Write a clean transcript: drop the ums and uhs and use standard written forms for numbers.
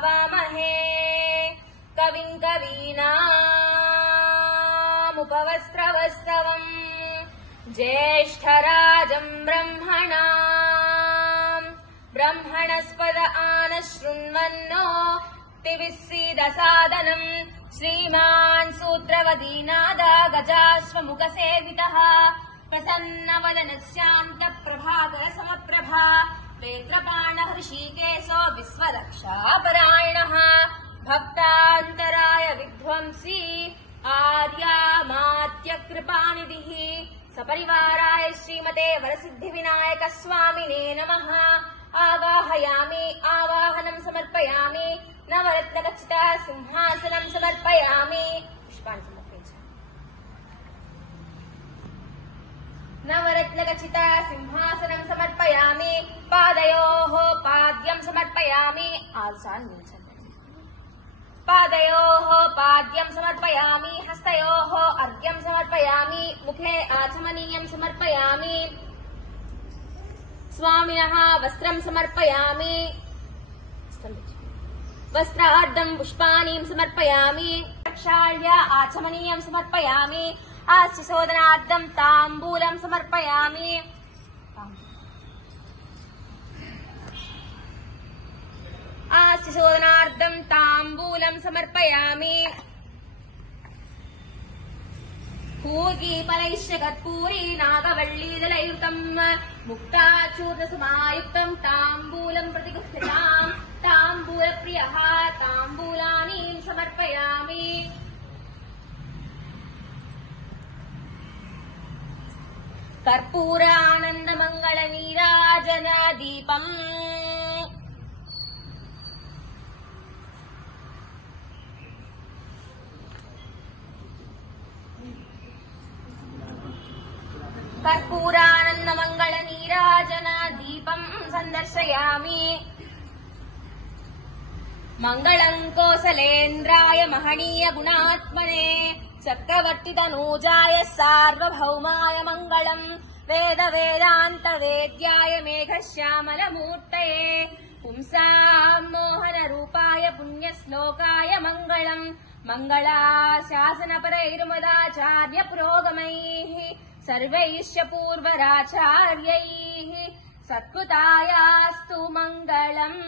हवामहे कविं कवीनामुपवस्त्रवस्तवम् ज्येष्ठराजम् ब्रह्मणस्पद आनशृण्वन्नो दिविः सीदसादनम् श्रीमान् सूत्रवदीनादा गजाश्वमुखसेवितः प्रसन्नवदनश्यान्त प्रभाकर समप्रभा वेत्रपाणः ऋषिकेशो विश्वरक्षापरायणः भक्तान्तराय विध्वंसी आर्यामात्यकृपानिधिः सपरिवाराय श्रीमते वरसिद्धिविनायक स्वामिने नमः। आवाहयामि आवाहनं समर्पयामि नवरत्नखचित सिंहासनं समर्पयामि पुष्पाणि समर्पयामि नवरत्नखचित सिंहासनं समर्पयामि पादयोः पाद्यं समर्पयामि पादयोः पाद्यं समर्पयामि हस्तयोः अर्घ्यं समर्पयामि मुखे आचमनीयं समर्पयामि स्वामिनः वस्त्रं समर्पयामि वस्त्रार्धं पुष्पाणि समर्पयामि प्रक्षाल्य आचमनीयं समर्पयामि आस्तिशोदनार्धं ताम्बूलं समर्पयामि आस्तिशोदनार्धं ताम्बूलं समर्पयामि पूगीफलैश्च कर्पूरी नागवल्लीदलयुतम् मुक्ताचूर्णसमायुक्तम् ताम्बूलं प्रतिगृह्यताम् ताम्बूलप्रियः ताम्बूलानि समर्पयामि कर्पूर आनन्दमङ्गलनीराजनदीपम् कर्पूरानन्दमङ्गलनीराजनदीपम् सन्दर्शयामि मङ्गलम् कोसलेन्द्राय महनीय गुणात्मने चक्रवर्तितनूजाय सार्वभौमाय मङ्गलम् वेद वेदान्त वेद्याय मेघश्यामलमूर्तये पुंसाम् मोहनरूपाय पुण्यश्लोकाय मङ्गलम् मङ्गलाशासनपरैर्मदाचार्य पुरोगमैः सर्वैश्च पूर्वराचार्यैः सत्कृतायास्तु मङ्गलम्।